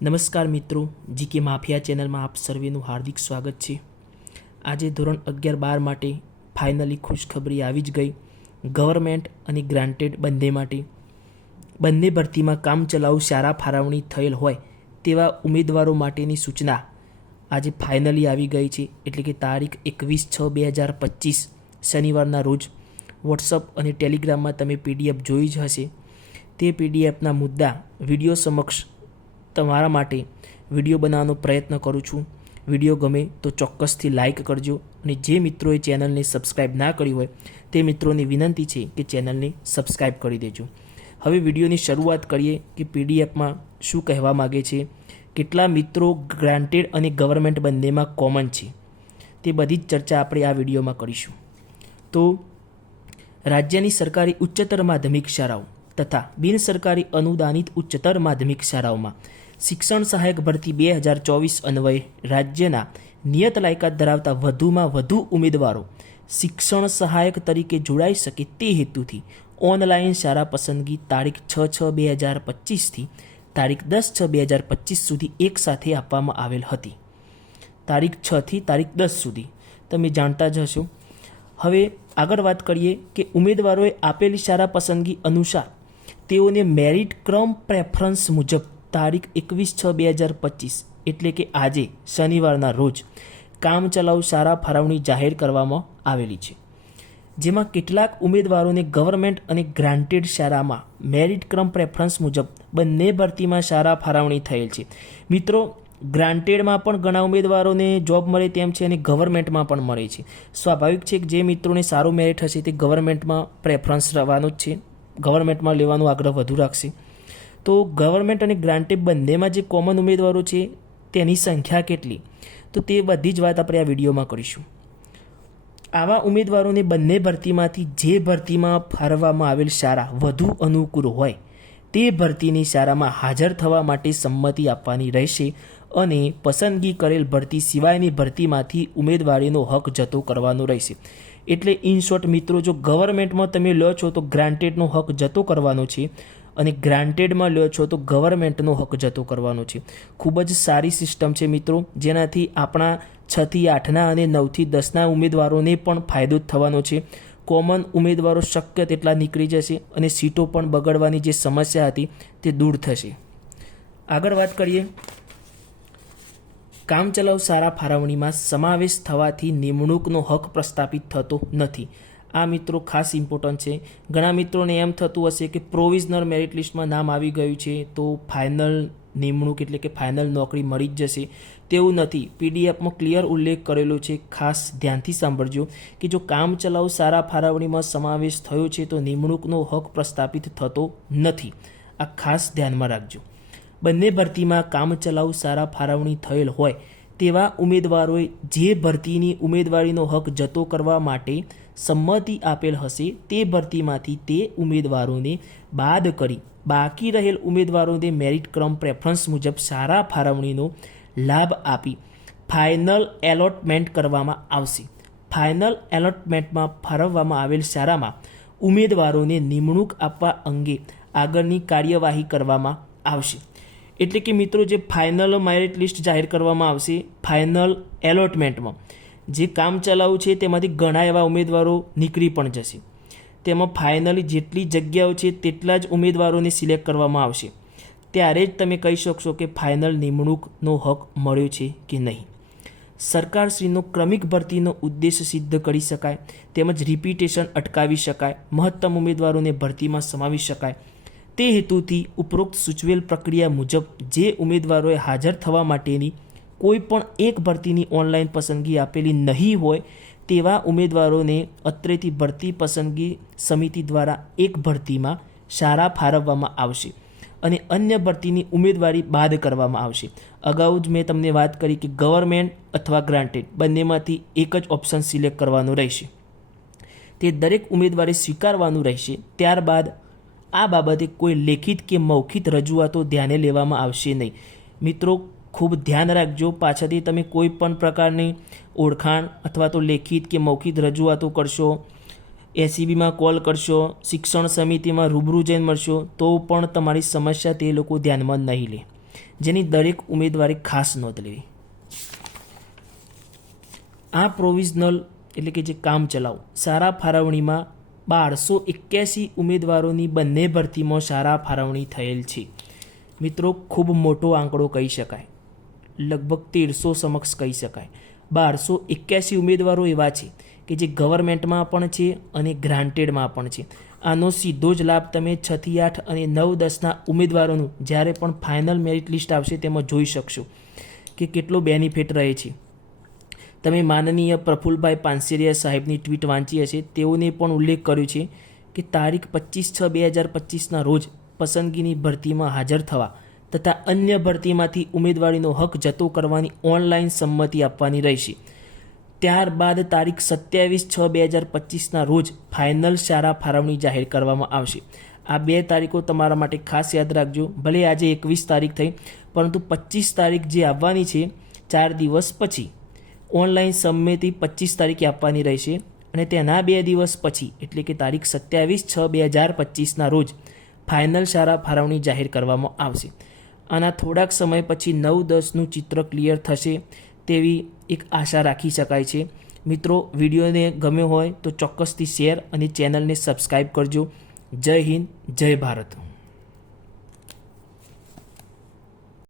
નમસ્કાર મિત્રો, GK mafia ચેનલમાં આપ સર્વેનું હાર્દિક સ્વાગત છે. આજે ધોરણ અગિયાર બાર માટે ફાઇનલી ખુશખબરી આવી જ ગઈ. ગવર્મેન્ટ અને ગ્રાન્ટેડ બંને માટે. બંને ભરતીમાં કામચલાઉ સારા ફાળવણી થયેલ હોય તેવા ઉમેદવારો માટેની સૂચના આજે ફાઇનલી આવી ગઈ છે, એટલે કે તારીખ એકવીસ છ બે હજાર પચીસ, શનિવારના રોજ. વોટ્સઅપ અને ટેલિગ્રામમાં તમે પીડીએફ જોઈ જ હશે. તે પીડીએફના મુદ્દા વીડિયો સમક્ષ તમારા માટે વીડિયો બનાવવાનો પ્રયત્ન કરું છું. વીડિયો ગમે તો ચોક્કસથી લાઇક કરજો અને જે મિત્રોએ ચેનલને સબસ્ક્રાઇબ ના કરી હોય, તે મિત્રોની વિનંતી છે કે ચેનલને સબસ્ક્રાઇબ કરી દેજો. હવે વિડીયોની શરૂઆત કરીએ કે પીડીએફમાં શું કહેવા માગે છે. કેટલા મિત્રો ગ્રાન્ટેડ અને ગવર્મેન્ટ બંનેમાં કોમન છે? તે બધી જ ચર્ચા આપણે આ વિડીયોમાં કરીશું. તો રાજ્યની સરકારી ઉચ્ચતર માધ્યમિક શાળાઓ તથા બિનસરકારી અનુદાનિત ઉચ્ચતર માધ્યમિક શાળાઓમાં શિક્ષણ સહાયક ભરતી બે હજાર ચોવીસ અન્વયે રાજ્યના નિયત લાયકાત ધરાવતા વધુમાં વધુ ઉમેદવારો શિક્ષણ સહાયક તરીકે જોડાઈ શકે તે હેતુથી ઓનલાઈન શાળા પસંદગી તારીખ છ છ બે હજાર પચીસથી તારીખ દસ છ બે હજાર પચીસ સુધી એકસાથે આપવામાં આવેલ હતી. તારીખ છથી તારીખ દસ સુધી. તમે જાણતા જ હશો. હવે આગળ વાત કરીએ કે ઉમેદવારોએ આપેલી શાળા પસંદગી અનુસાર તેઓને મેરિટ ક્રમ પ્રેફરન્સ મુજબ તારીખ એકવીસ છ બે હજાર પચીસ, એટલે કે આજે, શનિવારના રોજ, કામચલાઉ શાળા ફાળવણી જાહેર કરવામાં આવેલી છે. જેમાં કેટલાક ઉમેદવારોને ગવર્મેન્ટ અને ગ્રાન્ટેડ શાળામાં મેરિટ ક્રમ પ્રેફરન્સ મુજબ બંને ભરતીમાં શાળા ફાળવણી થયેલ છે. મિત્રો, ગ્રાન્ટેડમાં પણ ઘણા ઉમેદવારોને જોબ મળે તેમ છે અને ગવર્મેન્ટમાં પણ મળે છે. સ્વાભાવિક છે કે જે મિત્રોને સારું મેરિટ હશે તે ગવર્મેન્ટમાં પ્રેફરન્સ રહેવાનું જ છે. ગવર્મેન્ટમાં લેવાનો આગ્રહ વધુ રાખશે. તો ગવર્મેન્ટ અને ગ્રાન્ટેડ બંનેમાં જે કોમન ઉમેદવારો છે, તેની સંખ્યા કેટલી? તો તે બધી જ વાત આપણે આ વિડીયોમાં કરીશું. આવા ઉમેદવારોને બંને ભરતીમાંથી જે ભરતીમાં ફાળવવામાં આવેલ શાળા વધુ અનુકૂળ હોય, તે ભરતીની શાળામાં હાજર થવા માટે સંમતિ આપવાની રહેશે અને પસંદગી કરેલ ભરતી સિવાયની ભરતીમાંથી ઉમેદવારીનો હક જતો કરવાનો રહેશે. એટલે ઇન શોર્ટ મિત્રો, જો ગવર્મેન્ટમાં તમે લો છો તો ગ્રાન્ટેડનો હક જતો કરવાનો છે અને ગ્રાન્ટેડમાં લ્યો છો તો ગવર્મેન્ટનો હક જતો કરવાનો છે. ખૂબ જ સારી સિસ્ટમ છે મિત્રો, જેનાથી આપણા છથી આઠના અને નવથી દસના ઉમેદવારોને પણ ફાયદો થવાનો છે. કોમન ઉમેદવારો શક્ય તેટલા નીકળી જશે અને સીટો પણ બગડવાની જે સમસ્યા હતી તે દૂર થશે. આગળ વાત કરીએ. કામચલાઉ સારા ફાળવણીમાં સમાવેશ થવાથી નિમણૂકનો હક પ્રસ્થાપિત થતો નથી. આ મિત્રો ખાસ ઇમ્પોર્ટન્ટ છે. ઘણા મિત્રોને એમ થતું હશે કે પ્રોવિઝનલ મેરિટ લિસ્ટમાં નામ આવી ગયું છે, તો ફાઇનલ નિમણૂક એટલે કે ફાઇનલ નોકરી મળી જ જશે. તેવું નથી. પીડીએફમાં ક્લિયર ઉલ્લેખ કરેલો છે. ખાસ ધ્યાનથી સાંભળજો કે જો કામ ચલાઉ સારા ફાળવણીમાં સમાવેશ થયો છે, તો નિમણૂકનો હક પ્રસ્થાપિત થતો નથી. આ ખાસ ધ્યાનમાં રાખજો. બંને ભરતીમાં કામચલાઉ સારા ફાળવણી થયેલ હોય તેવા ઉમેદવારોએ જે ભરતીની ઉમેદવારીનો હક જતો કરવા માટે સંમતિ આપેલ હશે તે ભરતીમાંથી તે ઉમેદવારોને બાદ કરી. બાકી રહેલ ઉમેદવારોને મેરિટ ક્રમ પ્રેફરન્સ મુજબ સારા ફાળવણીનો લાભ આપી ફાઇનલ એલોટમેન્ટ કરવામાં આવશે. ફાઇનલ એલોટમેન્ટમાં ફાળવવામાં આવેલ શાળામાં ઉમેદવારોને નિમણૂક આપવા અંગે આગળની કાર્યવાહી કરવામાં આવશે. એટલે કે મિત્રો જે ફાઇનલ મેરિટ લિસ્ટ જાહેર કરવામાં આવશે ફાઇનલ એલોટમેન્ટમાં જે કામ ચલાવું છે તેમાંથી ઘણા એવા ઉમેદવારો નીકળી પણ જશે. તેમાં ફાઇનલી જેટલી જગ્યાઓ છે તેટલા જ ઉમેદવારોને સિલેક્ટ કરવામાં આવશે. ત્યારે જ તમે કહી શકશો કે ફાઇનલ નિમણૂકનો હક મળ્યો છે કે નહીં. સરકારશ્રીનો ક્રમિક ભરતીનો ઉદ્દેશ સિદ્ધ કરી શકાય, તેમજ રિપીટેશન અટકાવી શકાય, મહત્તમ ઉમેદવારોને ભરતીમાં સમાવી શકાય તે હેતુથી ઉપરોક્ત સૂચવેલ પ્રક્રિયા મુજબ જે ઉમેદવારોએ હાજર થવા માટેની કોઈ પણ એક ભરતીની ઓનલાઈન પસંદગી આપેલી નહીં હોય તેવા ઉમેદવારોને અત્રેથી ભરતી પસંદગી સમિતિ દ્વારા એક ભરતીમાં શાળા ફાળવવામાં આવશે અને અન્ય ભરતીની ઉમેદવારી બાદ કરવામાં આવશે. અગાઉ જ મેં તમને વાત કરી કે ગવર્મેન્ટ અથવા ગ્રાન્ટેડ બંનેમાંથી એક જ ઓપ્શન સિલેક્ટ કરવાનો રહેશે. તે દરેક ઉમેદવારે સ્વીકારવાનું રહેશે. ત્યારબાદ આ બાબતે કોઈ લેખિત કે મૌખિત રજૂઆતો ધ્યાને લેવામાં આવશે નહીં. મિત્રો, ખૂબ ધ્યાન રાખજો, પાછળથી તમે કોઈ પણ પ્રકારની ઓળખાણ અથવા તો લેખિત કે મૌખિત રજૂઆતો કરશો એસીબીમાં કોલ કરશો, શિક્ષણ સમિતિમાં રૂબરૂ જઈને મળશો, તો પણ તમારી સમસ્યા તે લોકો ધ્યાનમાં નહીં લે. જેની દરેક ઉમેદવારે ખાસ નોંધ લેવી. આ પ્રોવિઝનલ એટલે કે જે કામ ચલાવ, સારા ફાળવણીમાં બારસો એક્યાસી ઉમેદવારોની બંને ભરતીમાં સારા ફાળવણી થયેલ છે. મિત્રો, ખૂબ મોટો આંકડો કહી શકાય. લગભગ તેરસો સમક્ષ કહી શકાય. બારસો એક્યાસી ઉમેદવારો એવા છે કે જે ગવર્મેન્ટમાં પણ છે અને ગ્રાન્ટેડમાં પણ છે. આનો સીધો જ લાભ તમે છથી આઠ અને નવ દસના ઉમેદવારોનું જ્યારે પણ ફાઇનલ મેરિટ લિસ્ટ આવશે તેમાં જોઈ શકશો કે કેટલો બેનિફિટ રહે છે. તમે માનનીય પ્રફુલભાઈ પાનસેરિયા સાહેબની ટ્વીટ વાંચી હશે, તેઓને પણ ઉલ્લેખ કર્યો છે કે તારીખ પચીસ છ બે હજાર પચીસના રોજ પસંદગીની ભરતીમાં હાજર થવા તથા અન્ય ભરતીમાંથી ઉમેદવારીનો હક જતો કરવાની ઓનલાઈન સંમતિ આપવાની રહેશે. ત્યારબાદ તારીખ સત્યાવીસ છ બે હજાર પચીસના રોજ ફાઇનલ શાળા ફાળવણી જાહેર કરવામાં આવશે. આ બે તારીખો તમારા માટે ખાસ યાદ રાખજો. ભલે આજે એકવીસ તારીખ થઈ, પરંતુ પચીસ તારીખ જે આવવાની છે, ચાર દિવસ પછી ઓનલાઈન સંમતિ પચીસ તારીખે આપવાની રહેશે અને તેના બે દિવસ પછી, એટલે કે તારીખ સત્યાવીસ છ બે હજાર પચીસના રોજ, ફાઇનલ શાળા ફાળવણી જાહેર કરવામાં આવશે. આના થોડાક સમય પછી નવ દસનું ચિત્ર ક્લિયર થશે તેવી એક આશા રાખી શકાય છે. મિત્રો, વિડીયોને ગમ્યો હોય તો ચોક્કસથી શેર અને ચેનલને સબસ્ક્રાઈબ કરજો. જય હિન્દ, જય ભારત.